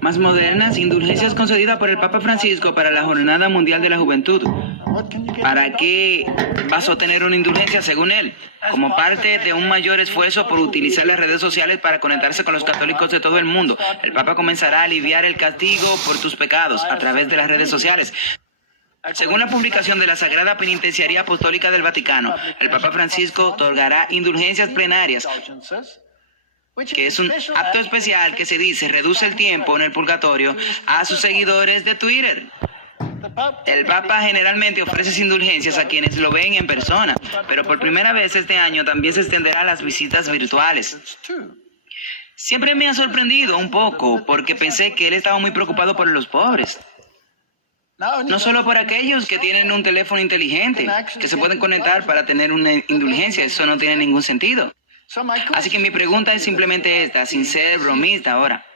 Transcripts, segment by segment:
más modernas, indulgencias concedidas por el Papa Francisco para la Jornada Mundial de la Juventud. ¿Para qué vas a obtener una indulgencia según él? Como parte de un mayor esfuerzo por utilizar las redes sociales para conectarse con los católicos de todo el mundo, el Papa comenzará a aliviar el castigo por tus pecados a través de las redes sociales. Según la publicación de la Sagrada Penitenciaría Apostólica del Vaticano, el Papa Francisco otorgará indulgencias plenarias, que es un acto especial que se dice reduce el tiempo en el purgatorio a sus seguidores de Twitter. El Papa generalmente ofrece indulgencias a quienes lo ven en persona, pero por primera vez este año también se extenderá a las visitas virtuales. Siempre me ha sorprendido un poco porque pensé que él estaba muy preocupado por los pobres. No solo por aquellos que tienen un teléfono inteligente, que se pueden conectar para tener una indulgencia, eso no tiene ningún sentido. Así que mi pregunta es simplemente esta, sin ser bromista ahora.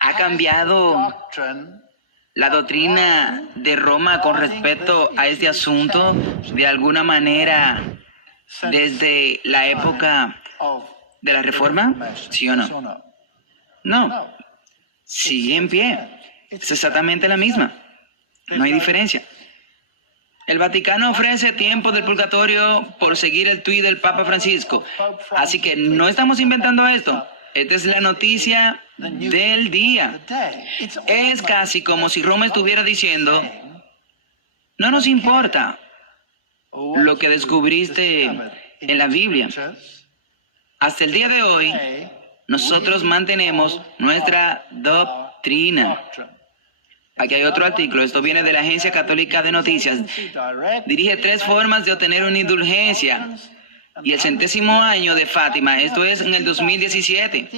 ¿Ha cambiado la doctrina de Roma con respecto a este asunto de alguna manera desde la época de la Reforma? ¿Sí o no? No. Sigue en pie. Es exactamente la misma. No hay diferencia. El Vaticano ofrece tiempo del purgatorio por seguir el tuit del Papa Francisco. Así que no estamos inventando esto. Esta es la noticia del día. Es casi como si Roma estuviera diciendo, no nos importa lo que descubriste en la Biblia. Hasta el día de hoy, nosotros mantenemos nuestra doctrina. Aquí hay otro artículo, esto viene de la Agencia Católica de Noticias. Dirige 3 formas de obtener una indulgencia. Y el 100º año de Fátima, esto es en el 2017.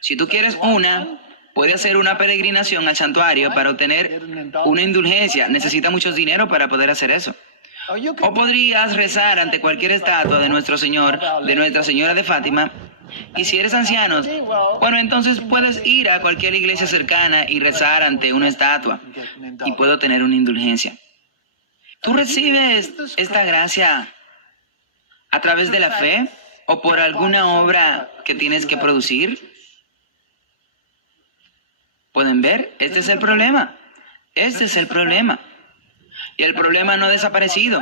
Si tú quieres una, puedes hacer una peregrinación al santuario para obtener una indulgencia. Necesita mucho dinero para poder hacer eso. O podrías rezar ante cualquier estatua de nuestro Señor, de Nuestra Señora de Fátima. Y si eres anciano, bueno, entonces puedes ir a cualquier iglesia cercana y rezar ante una estatua y puedo tener una indulgencia. ¿Tú recibes esta gracia a través de la fe o por alguna obra que tienes que producir? ¿Pueden ver? Este es el problema. Este es el problema. Y el problema no ha desaparecido.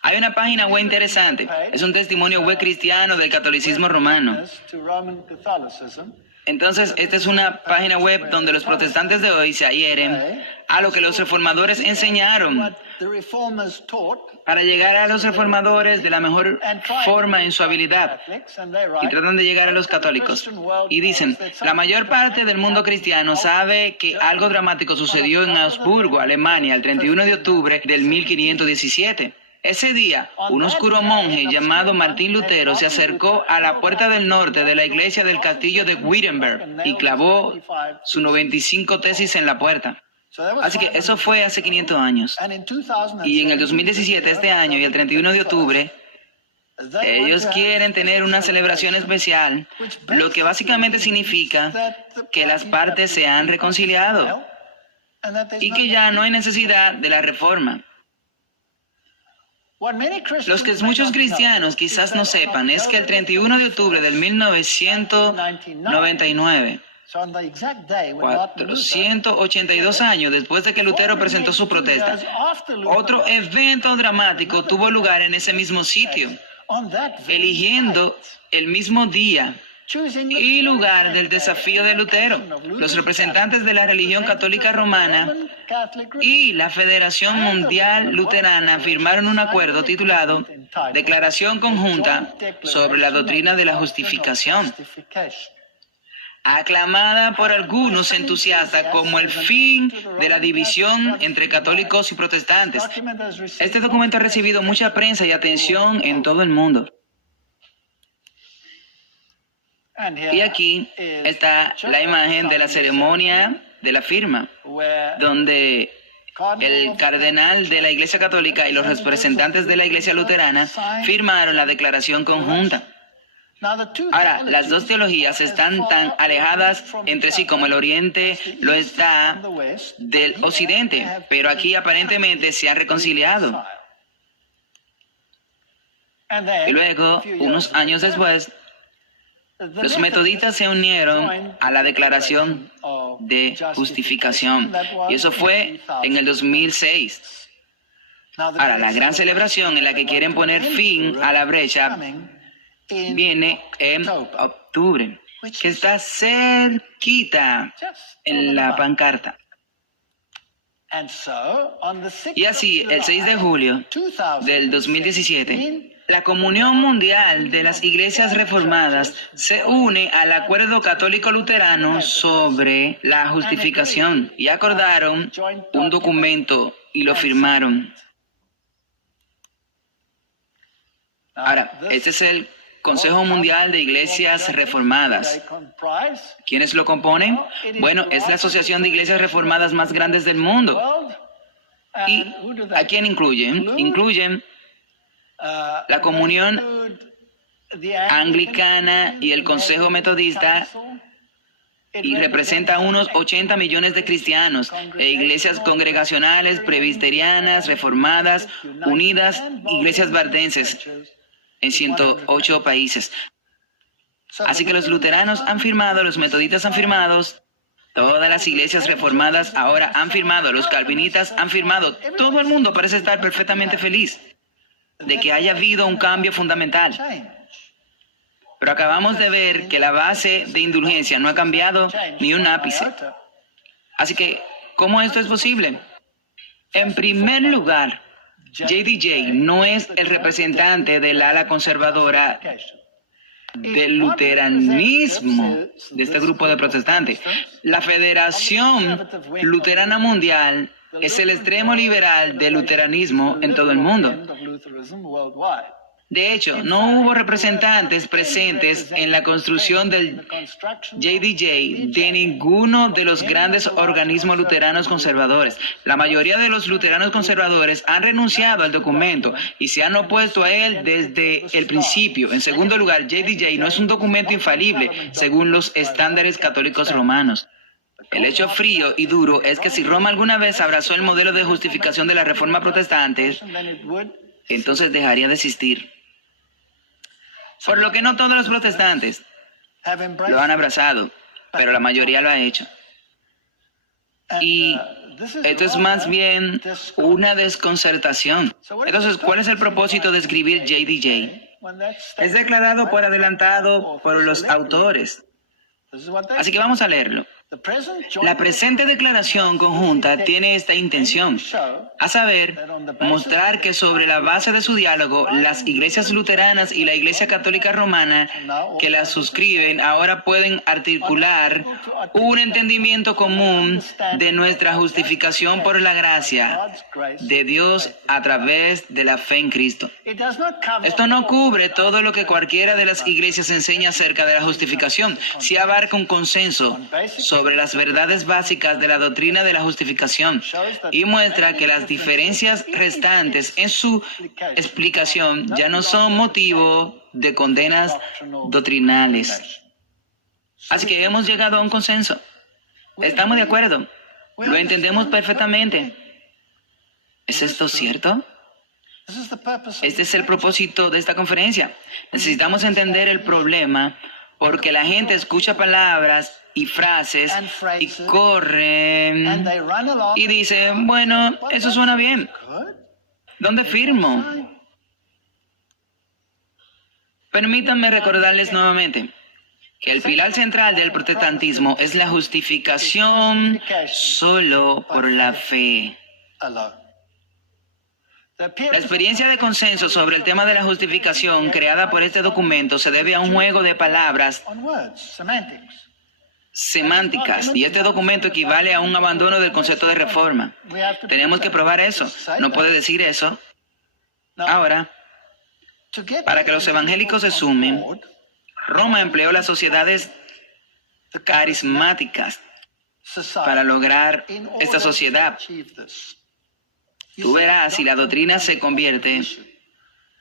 Hay una página web interesante. Es un testimonio web cristiano del catolicismo romano. Entonces, esta es una página web donde los protestantes de hoy se adhieren a lo que los reformadores enseñaron para llegar a los reformadores de la mejor forma en su habilidad y tratan de llegar a los católicos. Y dicen, la mayor parte del mundo cristiano sabe que algo dramático sucedió en Augsburgo, Alemania, el 31 de octubre del 1517. Ese día, un oscuro monje llamado Martín Lutero se acercó a la puerta del norte de la iglesia del castillo de Wittenberg y clavó su 95 tesis en la puerta. Así que eso fue hace 500 años. Y en el 2017, este año, y el 31 de octubre, ellos quieren tener una celebración especial, lo que básicamente significa que las partes se han reconciliado y que ya no hay necesidad de la reforma. Los que muchos cristianos quizás no sepan es que el 31 de octubre del 1999, 482 años después de que Lutero presentó su protesta, otro evento dramático tuvo lugar en ese mismo sitio, eligiendo el mismo día y lugar del desafío de Lutero. Los representantes de la religión católica romana y la Federación Mundial Luterana firmaron un acuerdo titulado Declaración Conjunta sobre la Doctrina de la Justificación, aclamada por algunos entusiastas como el fin de la división entre católicos y protestantes. Este documento ha recibido mucha prensa y atención en todo el mundo. Y aquí está la imagen de la ceremonia de la firma, donde el cardenal de la Iglesia Católica y los representantes de la Iglesia Luterana firmaron la declaración conjunta. Ahora, las dos teologías están tan alejadas entre sí como el Oriente lo está del Occidente, pero aquí aparentemente se han reconciliado. Y luego, unos años después, Los metodistas se unieron a la Declaración de Justificación, y eso fue en el 2006. Ahora, la gran celebración en la que quieren poner fin a la brecha viene en octubre, que está cerquita en la pancarta. Y así, el 6 de julio del 2017, la Comunión Mundial de las Iglesias Reformadas se une al Acuerdo Católico Luterano sobre la justificación y acordaron un documento y lo firmaron. Ahora, este es el Consejo Mundial de Iglesias Reformadas. ¿Quiénes lo componen? Bueno, es la asociación de iglesias reformadas más grandes del mundo. ¿Y a quién incluyen? Incluyen la Comunión Anglicana y el Consejo Metodista, y representa a unos 80 millones de cristianos e iglesias congregacionales, presbiterianas, reformadas, unidas, iglesias bardenses en 108 países. Así que los luteranos han firmado, los metodistas han firmado, todas las iglesias reformadas ahora han firmado, los calvinistas han firmado. Todo el mundo parece estar perfectamente feliz de que haya habido un cambio fundamental. Pero acabamos de ver que la base de indulgencia no ha cambiado ni un ápice. Así que, ¿cómo esto es posible? En primer lugar, JDJ no es el representante del ala conservadora del luteranismo, de este grupo de protestantes. La Federación Luterana Mundial es el extremo liberal del luteranismo en todo el mundo. De hecho, no hubo representantes presentes en la construcción del JDJ de ninguno de los grandes organismos luteranos conservadores. La mayoría de los luteranos conservadores han renunciado al documento y se han opuesto a él desde el principio. En segundo lugar, JDJ no es un documento infalible según los estándares católicos romanos. El hecho frío y duro es que si Roma alguna vez abrazó el modelo de justificación de la Reforma protestante, entonces dejaría de existir. Por lo que no todos los protestantes lo han abrazado, pero la mayoría lo ha hecho. Y esto es más bien una desconcertación. Entonces, ¿cuál es el propósito de escribir JDJ? Es declarado por adelantado por los autores. Así que vamos a leerlo. La presente declaración conjunta tiene esta intención, a saber, mostrar que sobre la base de su diálogo, las iglesias luteranas y la Iglesia Católica Romana que las suscriben ahora pueden articular un entendimiento común de nuestra justificación por la gracia de Dios a través de la fe en Cristo. Esto no cubre todo lo que cualquiera de las iglesias enseña acerca de la justificación, sí abarca un consenso sobre las verdades básicas de la doctrina de la justificación y muestra que las diferencias restantes en su explicación ya no son motivo de condenas doctrinales. Así que hemos llegado a un consenso. Estamos de acuerdo. Lo entendemos perfectamente. ¿Es esto cierto? Este es el propósito de esta conferencia. Necesitamos entender el problema porque la gente escucha palabras y frases y corren y dicen, bueno, eso suena bien. ¿Dónde firmo? Permítanme recordarles nuevamente que el pilar central del protestantismo es la justificación solo por la fe. La experiencia de consenso sobre el tema de la justificación creada por este documento se debe a un juego de palabras semánticas, y este documento equivale a un abandono del concepto de reforma. Tenemos que probar eso. No puede decir eso. Ahora, para que los evangélicos se sumen, Roma empleó las sociedades carismáticas para lograr esta sociedad. Tú verás, si la doctrina se convierte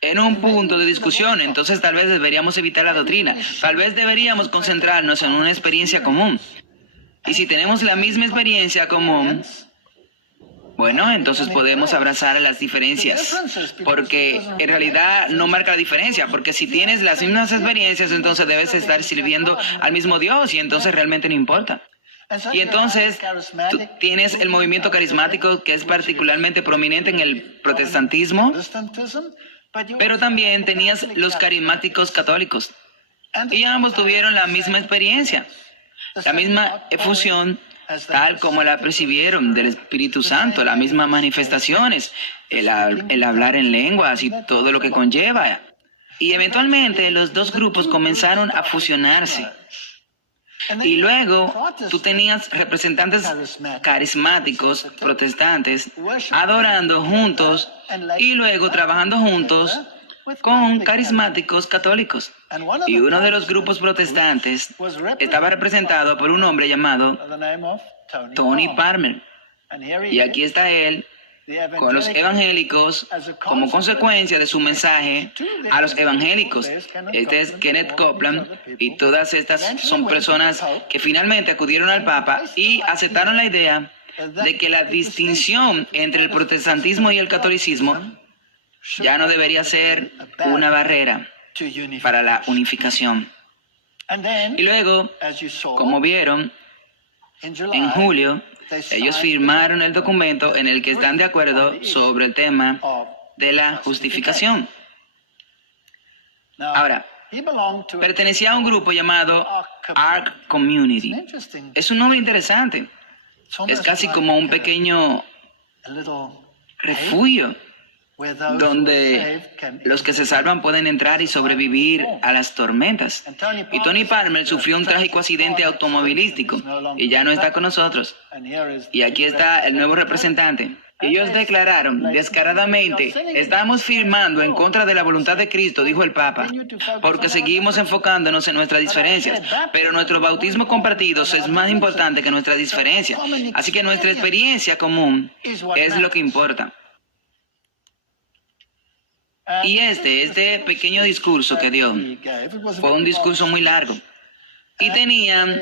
en un punto de discusión, entonces tal vez deberíamos evitar la doctrina. Tal vez deberíamos concentrarnos en una experiencia común. Y si tenemos la misma experiencia común, Bueno, entonces podemos abrazar las diferencias, porque en realidad no marca la diferencia, porque si tienes las mismas experiencias, entonces debes estar sirviendo al mismo Dios y entonces realmente no importa. Y entonces tú tienes el movimiento carismático que es particularmente prominente en el protestantismo, pero también tenías los carismáticos católicos. Y ambos tuvieron la misma experiencia, la misma efusión, tal como la percibieron del Espíritu Santo, las mismas manifestaciones, el hablar en lenguas y todo lo que conlleva. Y eventualmente los dos grupos comenzaron a fusionarse. Y luego tú tenías representantes carismáticos protestantes adorando juntos y luego trabajando juntos con carismáticos católicos. Y uno de los grupos protestantes estaba representado por un hombre llamado Tony Palmer. Y aquí está él con los evangélicos como consecuencia de su mensaje a los evangélicos. Este es Kenneth Copeland y todas estas son personas que finalmente acudieron al Papa y aceptaron la idea de que la distinción entre el protestantismo y el catolicismo ya no debería ser una barrera para la unificación. Y luego, como vieron, en julio, ellos firmaron el documento en el que están de acuerdo sobre el tema de la justificación. Ahora, pertenecía a un grupo llamado Ark Community. Es un nombre interesante. Es casi como un pequeño refugio donde los que se salvan pueden entrar y sobrevivir a las tormentas. Y Tony Palmer sufrió un trágico accidente automovilístico y ya no está con nosotros. Y aquí está el nuevo representante. Ellos declararon descaradamente: estamos firmando en contra de la voluntad de Cristo, dijo el Papa, porque seguimos enfocándonos en nuestras diferencias, pero nuestro bautismo compartido es más importante que nuestra diferencia. Así que nuestra experiencia común es lo que importa. Y este pequeño discurso que dio fue un discurso muy largo. Y tenían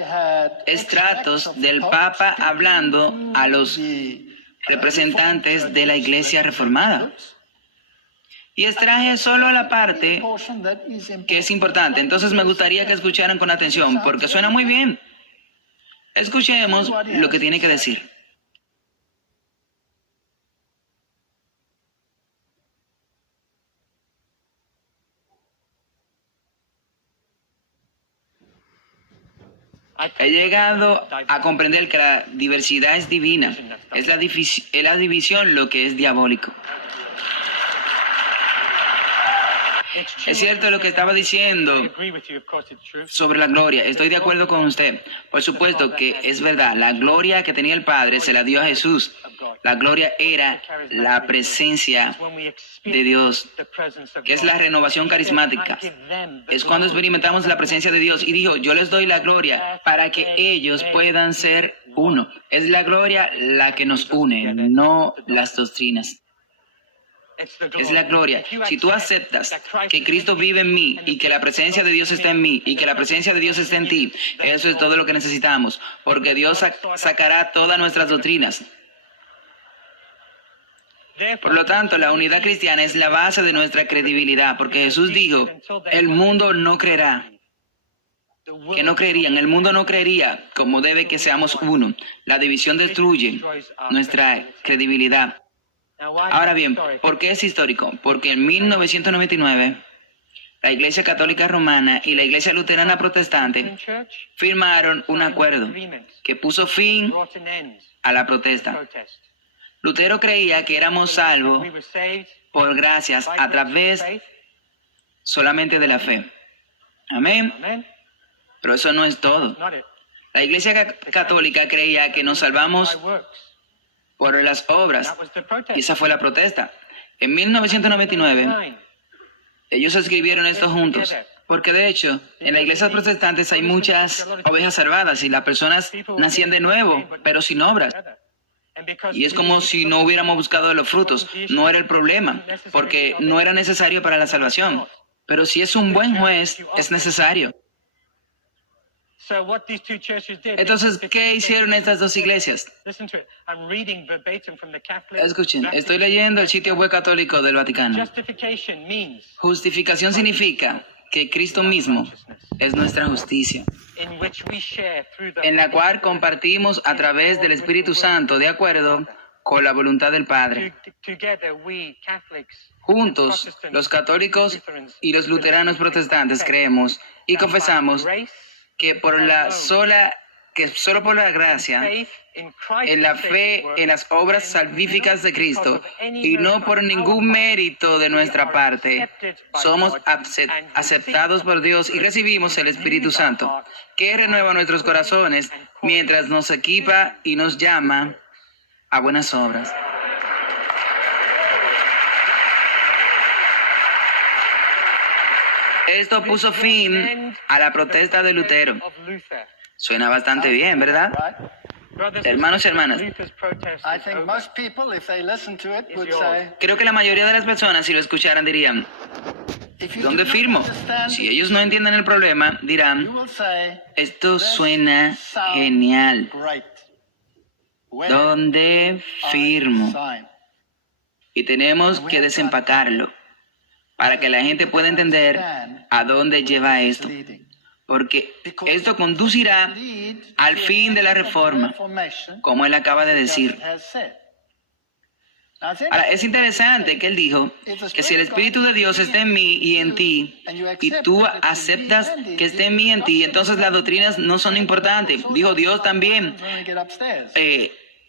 estratos del Papa hablando a los representantes de la Iglesia Reformada. Y extraje solo la parte que es importante. Entonces me gustaría que escucharan con atención, porque suena muy bien. Escuchemos lo que tiene que decir. He llegado a comprender que la diversidad es divina. Es la división lo que es diabólico. Es cierto lo que estaba diciendo sobre la gloria. Estoy de acuerdo con usted. Por supuesto que es verdad. La gloria que tenía el Padre se la dio a Jesús. La gloria era la presencia de Dios, que es la renovación carismática. Es cuando experimentamos la presencia de Dios. Y dijo: yo les doy la gloria para que ellos puedan ser uno. Es la gloria la que nos une, no las doctrinas. Es la gloria. Si tú aceptas que Cristo vive en mí y que la presencia de Dios está en mí y que la presencia de Dios está en ti, eso es todo lo que necesitamos, porque Dios sacará todas nuestras doctrinas. Por lo tanto, la unidad cristiana es la base de nuestra credibilidad, porque Jesús dijo: el mundo no creerá. Que no creerían, el mundo no creería como debe que seamos uno. La división destruye nuestra credibilidad. Ahora bien, ¿por qué es histórico? Porque en 1999, la Iglesia Católica Romana y la Iglesia Luterana Protestante firmaron un acuerdo que puso fin a la protesta. Lutero creía que éramos salvos por gracias a través solamente de la fe. Amén. Pero eso no es todo. La Iglesia Católica creía que nos salvamos por las obras, y esa fue la protesta. En 1999, ellos escribieron esto juntos, porque de hecho, en las iglesias protestantes hay muchas ovejas salvadas y las personas nacían de nuevo, pero sin obras. Y es como si no hubiéramos buscado los frutos. No era el problema, porque no era necesario para la salvación. Pero si es un buen juez, es necesario. Entonces, ¿qué hicieron estas dos iglesias? Escuchen, estoy leyendo el sitio web católico del Vaticano. Justificación significa que Cristo mismo es nuestra justicia, en la cual compartimos a través del Espíritu Santo de acuerdo con la voluntad del Padre. Juntos, los católicos y los luteranos protestantes creemos y confesamos que solo por la gracia, en la fe, en las obras salvíficas de Cristo y no por ningún mérito de nuestra parte, somos aceptados por Dios y recibimos el Espíritu Santo, que renueva nuestros corazones mientras nos equipa y nos llama a buenas obras. Esto puso fin a la protesta de Lutero. Suena bastante bien, ¿verdad? Hermanos y hermanas, creo que la mayoría de las personas, si lo escucharan, dirían, ¿dónde firmo? Si ellos no entienden el problema, dirán, esto suena genial. ¿Dónde firmo? Y tenemos que desempacarlo para que la gente pueda entender a dónde lleva esto. Porque esto conducirá al fin de la reforma, como él acaba de decir. Ahora, es interesante que él dijo que si el Espíritu de Dios está en mí y en ti, y tú aceptas que esté en mí y en ti, entonces las doctrinas no son importantes. Dijo Dios también,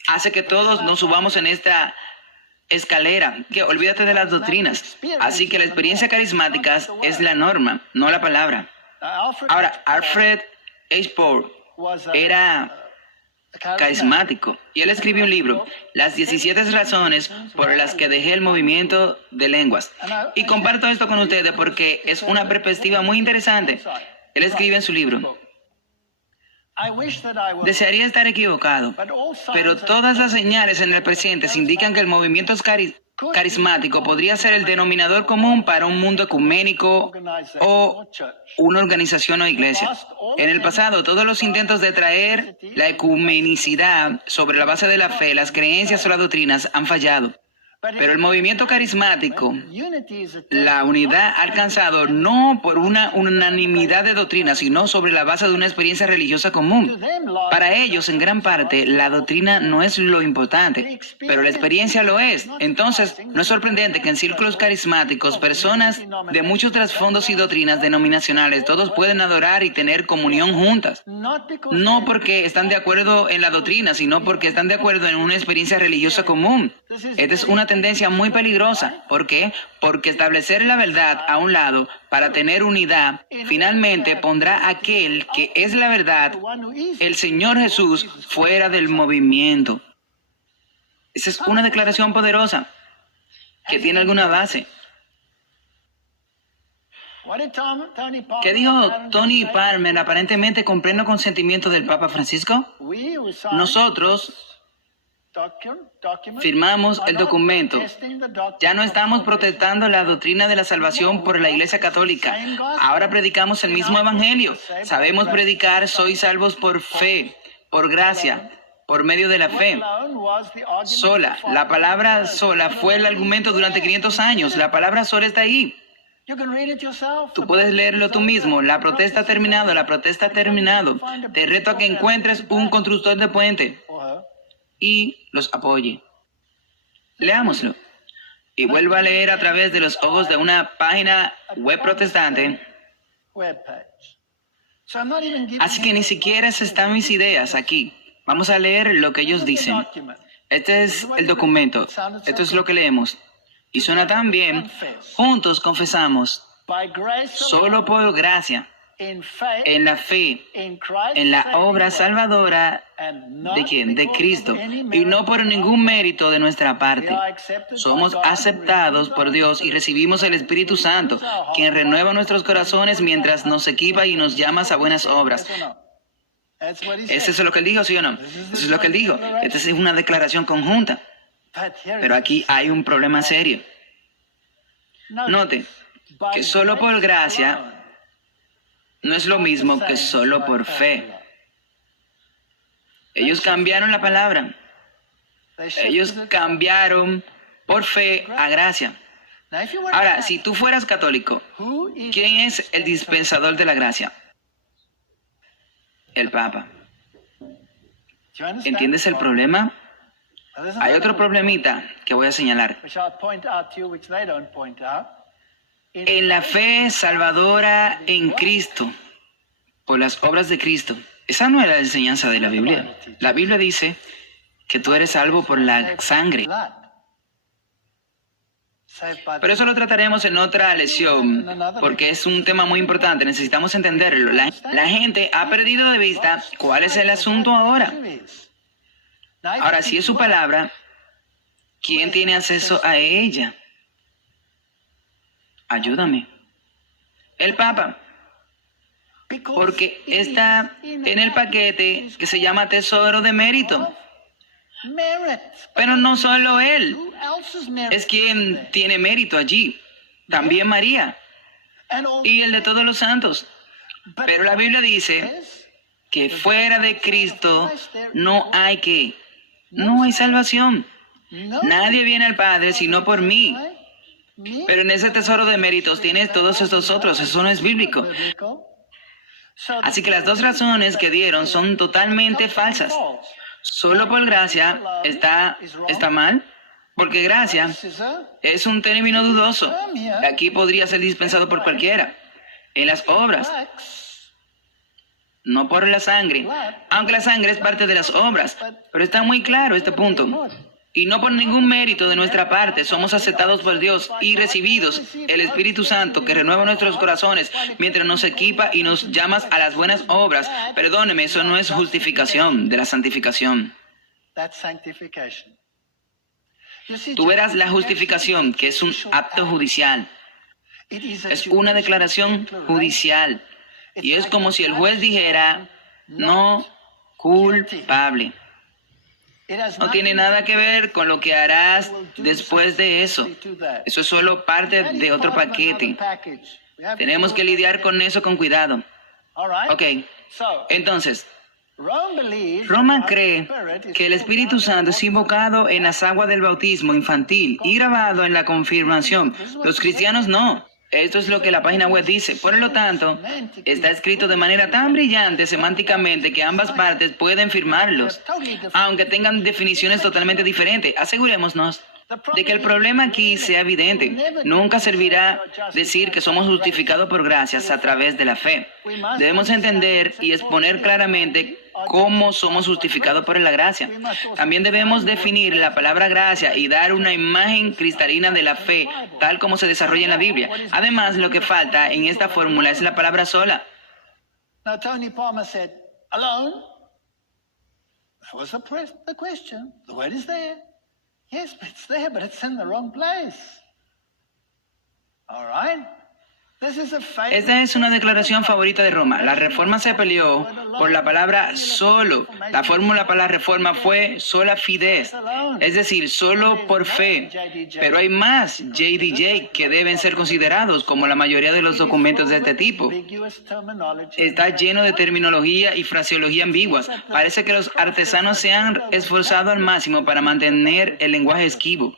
hace que todos nos subamos en esta escalera, que olvídate de las doctrinas. Así que la experiencia carismática es la norma, no la palabra. Ahora, Alfred Eichborn era carismático y él escribió un libro, Las 17 razones por las que dejé el movimiento de lenguas. Y comparto esto con ustedes porque es una perspectiva muy interesante. Él escribe en su libro, desearía estar equivocado, pero todas las señales en el presente indican que el movimiento carismático podría ser el denominador común para un mundo ecuménico o una organización o iglesia. En el pasado, todos los intentos de traer la ecumenicidad sobre la base de la fe, las creencias o las doctrinas han fallado. Pero el movimiento carismático, la unidad ha alcanzado no por una unanimidad de doctrinas, sino sobre la base de una experiencia religiosa común. Para ellos, en gran parte, la doctrina no es lo importante, pero la experiencia lo es. Entonces, no es sorprendente que en círculos carismáticos, personas de muchos trasfondos y doctrinas denominacionales, todos pueden adorar y tener comunión juntas. No porque están de acuerdo en la doctrina, sino porque están de acuerdo en una experiencia religiosa común. Esta es una tendencia muy peligrosa. ¿Por qué? Porque establecer la verdad a un lado para tener unidad, finalmente pondrá aquel que es la verdad, el Señor Jesús, fuera del movimiento. Esa es una declaración poderosa que tiene alguna base. ¿Qué dijo Tony Palmer aparentemente con pleno consentimiento del Papa Francisco? Nosotros firmamos el documento. Ya no estamos protestando la doctrina de la salvación por la Iglesia Católica. Ahora predicamos el mismo Evangelio. Sabemos predicar, sois salvos por fe, por gracia, por medio de la fe. Sola. La palabra sola fue el argumento durante 500 años. La palabra sola está ahí. Tú puedes leerlo tú mismo. La protesta ha terminado. La protesta ha terminado. Te reto a que encuentres un constructor de puente y los apoye. Leámoslo. Y vuelva a leer a través de los ojos de una página web protestante. Así que ni siquiera están mis ideas aquí. Vamos a leer lo que ellos dicen. Este es el documento. Esto es lo que leemos. Y suena tan bien. Juntos confesamos. Solo por gracia. En la fe, en la obra salvadora ¿de quién? De Cristo, y no por ningún mérito de nuestra parte. Somos aceptados por Dios y recibimos el Espíritu Santo, quien renueva nuestros corazones mientras nos equipa y nos llama a buenas obras. ¿Eso es lo que él dijo, sí o no? Eso es lo que él dijo. Esta es una declaración conjunta. Pero aquí hay un problema serio. Note que solo por gracia no es lo mismo que solo por fe. Ellos cambiaron la palabra. Ellos cambiaron por fe a gracia. Ahora, si tú fueras católico, ¿quién es el dispensador de la gracia? El Papa. ¿Entiendes el problema? Hay otro problemita que voy a señalar. En la fe salvadora en Cristo, por las obras de Cristo. Esa no es la enseñanza de la Biblia. La Biblia dice que tú eres salvo por la sangre. Pero eso lo trataremos en otra lección, porque es un tema muy importante, necesitamos entenderlo. La gente ha perdido de vista cuál es el asunto ahora. Ahora, si es su palabra, ¿quién tiene acceso a ella? Ayúdame. El Papa. Porque está en el paquete que se llama tesoro de mérito. Pero no solo él es quien tiene mérito allí, también María y el de todos los santos. Pero la Biblia dice que fuera de Cristo no hay salvación. Nadie viene al Padre sino por mí. Pero en ese tesoro de méritos tienes todos estos otros, eso no es bíblico. Así que las dos razones que dieron son totalmente falsas. Solo por gracia está mal, porque gracia es un término dudoso. Aquí podría ser dispensado por cualquiera. En las obras, no por la sangre, aunque la sangre es parte de las obras, pero está muy claro este punto. Y no por ningún mérito de nuestra parte somos aceptados por Dios y recibidos el Espíritu Santo que renueva nuestros corazones mientras nos equipa y nos llama a las buenas obras. Perdóneme, eso no es justificación de la santificación. Tú verás la justificación, que es un acto judicial. Es una declaración judicial. Y es como si el juez dijera, no culpable. No tiene nada que ver con lo que harás después de eso. Eso es solo parte de otro paquete. Tenemos que lidiar con eso con cuidado. Ok, entonces, Roma cree que el Espíritu Santo es invocado en las aguas del bautismo infantil y grabado en la confirmación. Los cristianos no. Esto es lo que la página web dice. Por lo tanto, está escrito de manera tan brillante semánticamente que ambas partes pueden firmarlos, aunque tengan definiciones totalmente diferentes. Asegurémonos de que el problema aquí sea evidente. Nunca servirá decir que somos justificados por gracias a través de la fe. Debemos entender y exponer claramente cómo somos justificados por la gracia. También debemos definir la palabra gracia y dar una imagen cristalina de la fe, tal como se desarrolla en la Biblia. Además, lo que falta en esta fórmula es la palabra sola. Now, Tony Palmer said, alone? That was the question. The word is there. Yes, but it's there, but it's in the wrong place. All right? Esta es una declaración favorita de Roma. La reforma se peleó por la palabra solo. La fórmula para la reforma fue sola fides, es decir, solo por fe. Pero hay más JDJ que deben ser considerados, como la mayoría de los documentos de este tipo. Está lleno de terminología y fraseología ambiguas. Parece que los artesanos se han esforzado al máximo para mantener el lenguaje esquivo.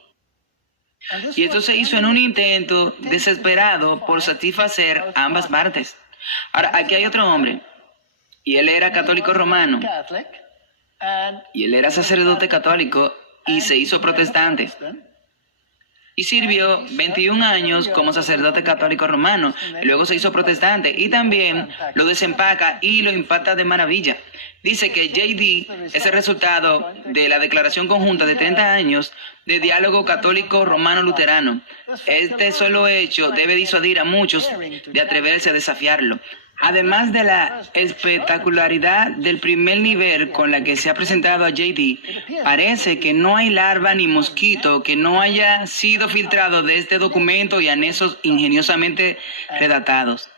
Y esto se hizo en un intento desesperado por satisfacer a ambas partes. Ahora, aquí hay otro hombre, y él era católico romano, y él era sacerdote católico, y se hizo protestante. Y sirvió 21 años como sacerdote católico romano, y luego se hizo protestante, y también lo desempaca y lo impacta de maravilla. Dice que JD es el resultado de la declaración conjunta de 30 años de diálogo católico romano-luterano. Este solo hecho debe disuadir a muchos de atreverse a desafiarlo. Además de la espectacularidad del primer nivel con la que se ha presentado a JD, parece que no hay larva ni mosquito que no haya sido filtrado de este documento y anexos ingeniosamente redactados.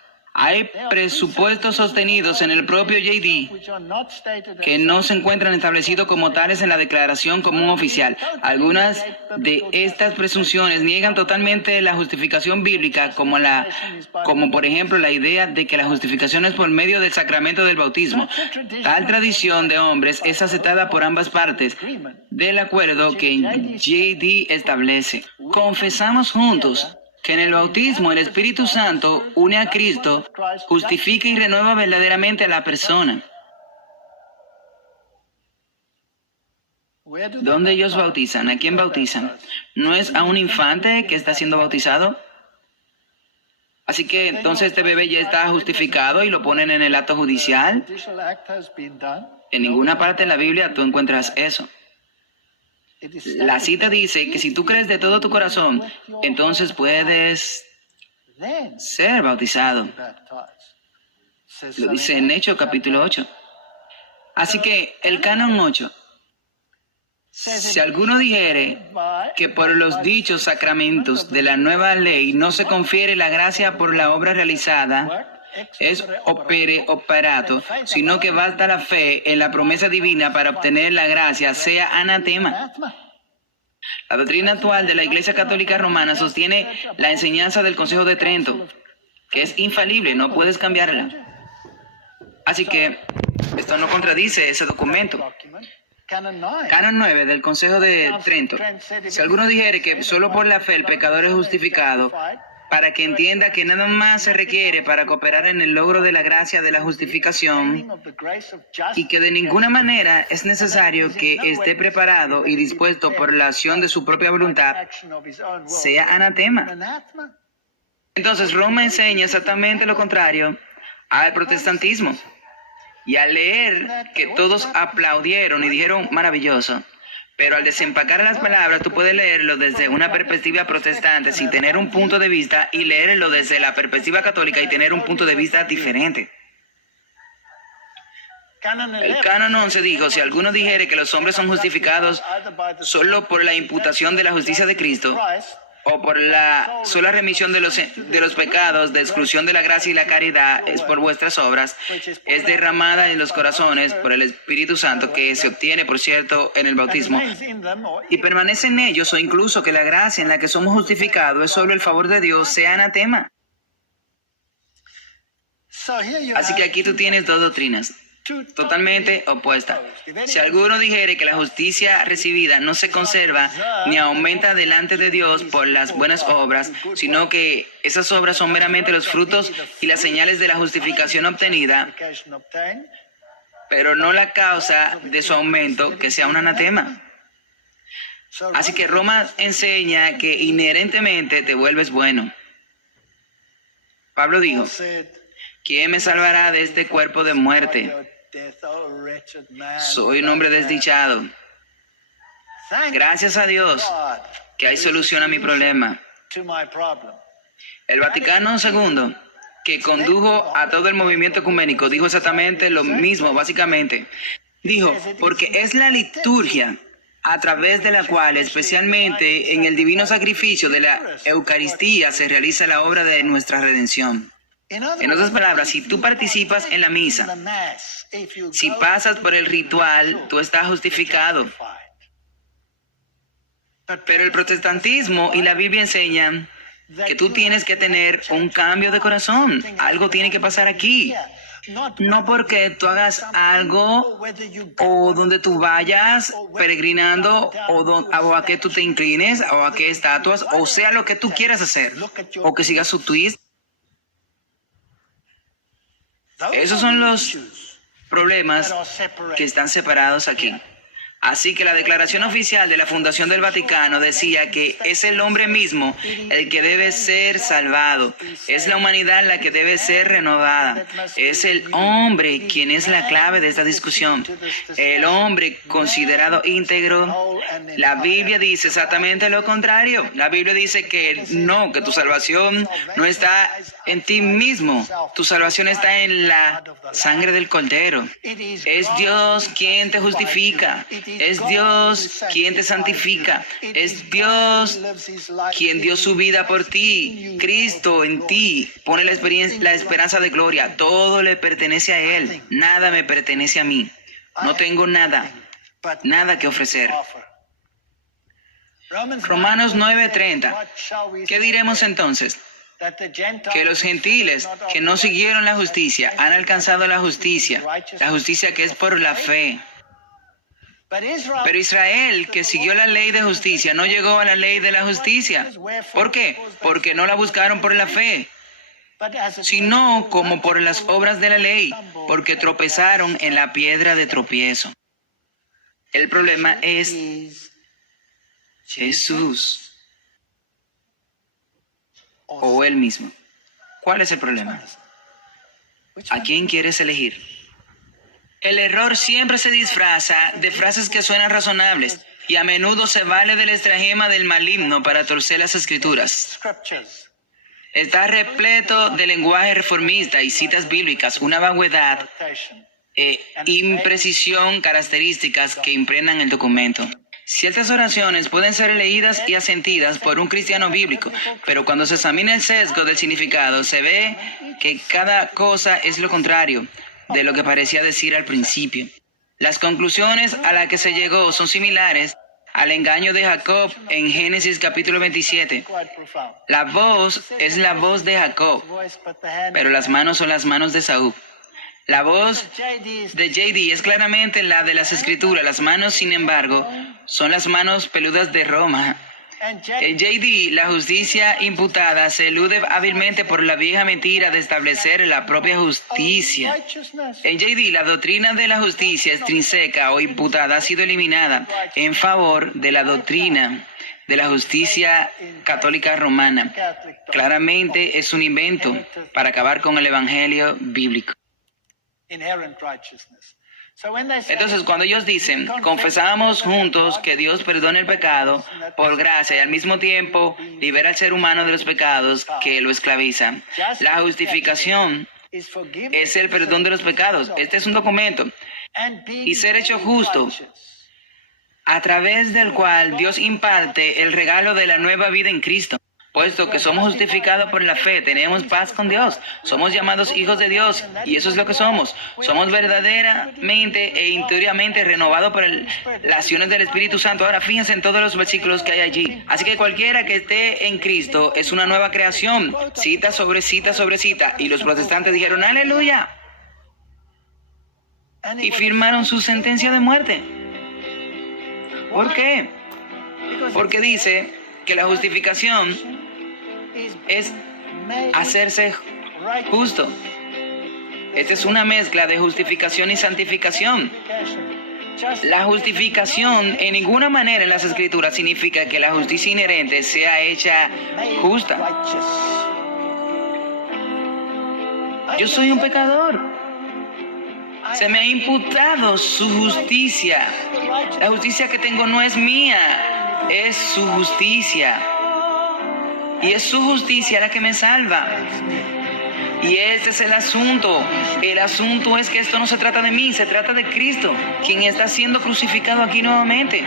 Hay presupuestos sostenidos en el propio JD which are not stated as que no se encuentran establecidos como tales en la Declaración Común Oficial. Algunas de estas presunciones niegan totalmente la justificación bíblica, como por ejemplo la idea de que la justificación es por medio del sacramento del bautismo. Tal tradición de hombres es aceptada por ambas partes del acuerdo que JD establece. Confesamos juntos que en el bautismo el Espíritu Santo une a Cristo, justifica y renueva verdaderamente a la persona. ¿Dónde ellos bautizan? ¿A quién bautizan? ¿No es a un infante que está siendo bautizado? Así que entonces este bebé ya está justificado y lo ponen en el acto judicial. En ninguna parte de la Biblia tú encuentras eso. La cita dice que si tú crees de todo tu corazón, entonces puedes ser bautizado. Lo dice en Hechos capítulo 8. Así que el canon 8. Si alguno dijere que por los dichos sacramentos de la nueva ley no se confiere la gracia por la obra realizada, es operato, sino que basta la fe en la promesa divina para obtener la gracia, sea anatema. La doctrina actual de la Iglesia Católica Romana sostiene la enseñanza del Consejo de Trento, que es infalible, no puedes cambiarla. Así que esto no contradice ese documento. Canon 9 del Consejo de Trento. Si alguno dijere que solo por la fe el pecador es justificado, para que entienda que nada más se requiere para cooperar en el logro de la gracia de la justificación y que de ninguna manera es necesario que esté preparado y dispuesto por la acción de su propia voluntad, sea anatema. Entonces Roma enseña exactamente lo contrario al protestantismo. Y al leer que todos aplaudieron y dijeron maravilloso, pero al desempacar las palabras tú puedes leerlo desde una perspectiva protestante sin tener un punto de vista y leerlo desde la perspectiva católica y tener un punto de vista diferente. El canon 11 dijo, si alguno dijere que los hombres son justificados solo por la imputación de la justicia de Cristo, o por la sola remisión de los pecados, de exclusión de la gracia y la caridad, es por vuestras obras, es derramada en los corazones por el Espíritu Santo, que se obtiene, por cierto, en el bautismo, y permanece en ellos, o incluso que la gracia en la que somos justificados es solo el favor de Dios, sea anatema. Así que aquí tú tienes dos doctrinas totalmente opuestas. Si alguno dijere que la justicia recibida no se conserva ni aumenta delante de Dios por las buenas obras, sino que esas obras son meramente los frutos y las señales de la justificación obtenida, pero no la causa de su aumento, que sea un anatema. Así que Roma enseña que inherentemente te vuelves bueno. Pablo dijo, ¿quién me salvará de este cuerpo de muerte? Soy un hombre desdichado. Gracias a Dios que hay solución a mi problema. El Vaticano II, que condujo a todo el movimiento ecuménico, dijo exactamente lo mismo, básicamente. Dijo, porque es la liturgia a través de la cual, especialmente en el divino sacrificio de la Eucaristía, se realiza la obra de nuestra redención. En otras palabras, si tú participas en la misa, si pasas por el ritual, tú estás justificado. Pero el protestantismo y la Biblia enseñan que tú tienes que tener un cambio de corazón. Algo tiene que pasar aquí. No porque tú hagas algo o donde tú vayas peregrinando o a que tú te inclines o a qué estatuas o sea lo que tú quieras hacer o que sigas su twist. Esos son los problemas que están separados aquí. Así que la declaración oficial de la Fundación del Vaticano decía que es el hombre mismo el que debe ser salvado, es la humanidad la que debe ser renovada, es el hombre quien es la clave de esta discusión, el hombre considerado íntegro. La Biblia dice exactamente lo contrario. La Biblia dice que no, que tu salvación no está en ti mismo, tu salvación está en la sangre del Cordero. Es Dios quien te justifica. Es Dios quien te santifica. Es Dios quien dio su vida por ti. Cristo en ti pone la esperanza de gloria. Todo le pertenece a Él. Nada me pertenece a mí. No tengo nada que ofrecer. Romanos 9:30. ¿Qué diremos entonces? Que los gentiles que no siguieron la justicia han alcanzado la justicia que es por la fe. Pero Israel, que siguió la ley de justicia, no llegó a la ley de la justicia. ¿Por qué? Porque no la buscaron por la fe, sino como por las obras de la ley, porque tropezaron en la piedra de tropiezo. El problema es Jesús o Él mismo. ¿Cuál es el problema? ¿A quién quieres elegir? El error siempre se disfraza de frases que suenan razonables y a menudo se vale del estratagema del maligno para torcer las escrituras. Está repleto de lenguaje reformista y citas bíblicas, una vaguedad e imprecisión características que impregnan el documento. Ciertas oraciones pueden ser leídas y asentidas por un cristiano bíblico, pero cuando se examina el sesgo del significado, se ve que cada cosa es lo contrario de lo que parecía decir al principio. Las conclusiones a las que se llegó son similares al engaño de Jacob en Génesis capítulo 27. La voz es la voz de Jacob, pero las manos son las manos de Esaú. La voz de J.D. es claramente la de las Escrituras. Las manos, sin embargo, son las manos peludas de Roma. En J.D., la justicia imputada se elude hábilmente por la vieja mentira de establecer la propia justicia. En J.D., la doctrina de la justicia extrínseca o imputada ha sido eliminada en favor de la doctrina de la justicia católica romana. Claramente es un invento para acabar con el evangelio bíblico. Entonces, cuando ellos dicen, confesamos juntos que Dios perdona el pecado por gracia y al mismo tiempo libera al ser humano de los pecados que lo esclavizan, la justificación es el perdón de los pecados. Este es un documento. Y ser hecho justo, a través del cual Dios imparte el regalo de la nueva vida en Cristo. Puesto que somos justificados por la fe, tenemos paz con Dios. Somos llamados hijos de Dios y eso es lo que somos. Somos verdaderamente e interiormente renovados por las acciones del Espíritu Santo. Ahora fíjense en todos los versículos que hay allí. Así que cualquiera que esté en Cristo es una nueva creación. Cita sobre cita sobre cita. Y los protestantes dijeron, aleluya. Y firmaron su sentencia de muerte. ¿Por qué? Porque dice que la justificación es hacerse justo. Esta es una mezcla de justificación y santificación. La justificación en ninguna manera en las Escrituras significa que la justicia inherente sea hecha justa. Yo soy un pecador. Se me ha imputado su justicia. La justicia que tengo no es mía, es su justicia. Y es su justicia la que me salva. Y este es el asunto. El asunto es que esto no se trata de mí, se trata de Cristo, quien está siendo crucificado aquí nuevamente.